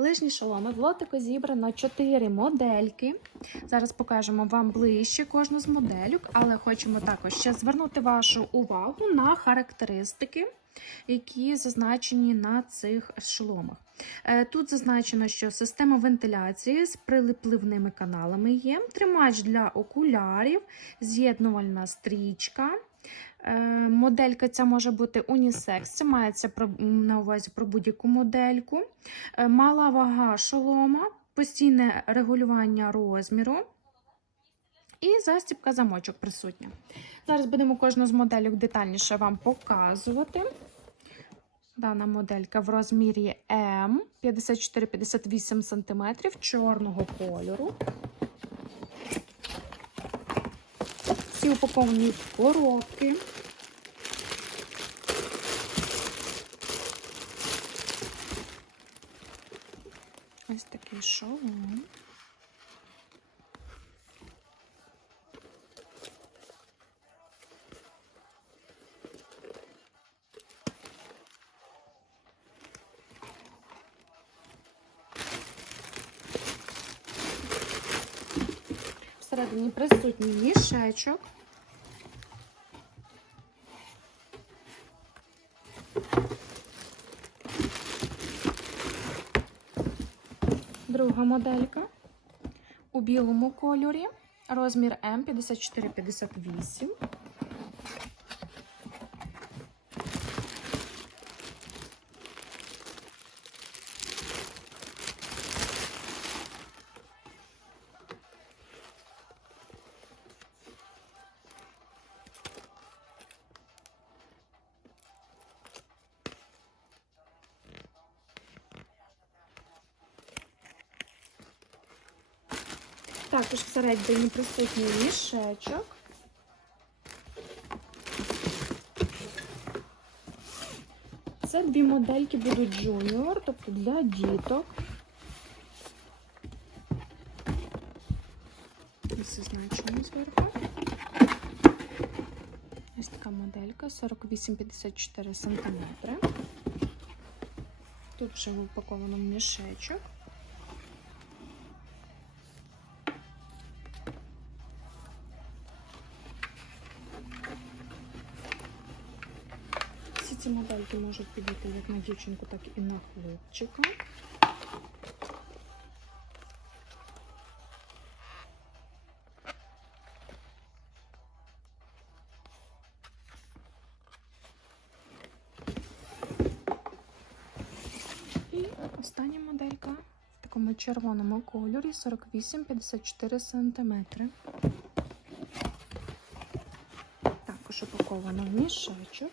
Лижні шоломи в лотику зібрано 4 модельки. Зараз покажемо вам ближче кожну з модельок, але хочемо також ще звернути вашу увагу на характеристики, які зазначені на цих шоломах. Е, Тут зазначено, що система вентиляції з прилипливними каналами є, тримач для окулярів, з'єднувальна стрічка. Е, Моделька ця може бути унісекс, це мається на увазі про будь-яку модельку. Е, Мала вага шолома, постійне регулювання розміру. І застібка замочок присутня. Зараз будемо кожну з модельок детальніше вам показувати. Дана моделька в розмірі М 54-58 см чорного кольору. Всі упаковані в коробки. Ось такий шолом. Всередині присутній мішечок. Друга моделька у білому кольорі. Розмір М5458. Також всередині присутній мішечок. Це дві модельки будуть джуніор, тобто для діток. Ось зазначено зверху. Ось така моделька 48-54 см. Тут вже в мішечок. Ці модельки можуть підійти як на дівчинку, так і на хлопчика. І остання моделька в такому червоному кольорі 48-54 см. Також упаковано в мішечок.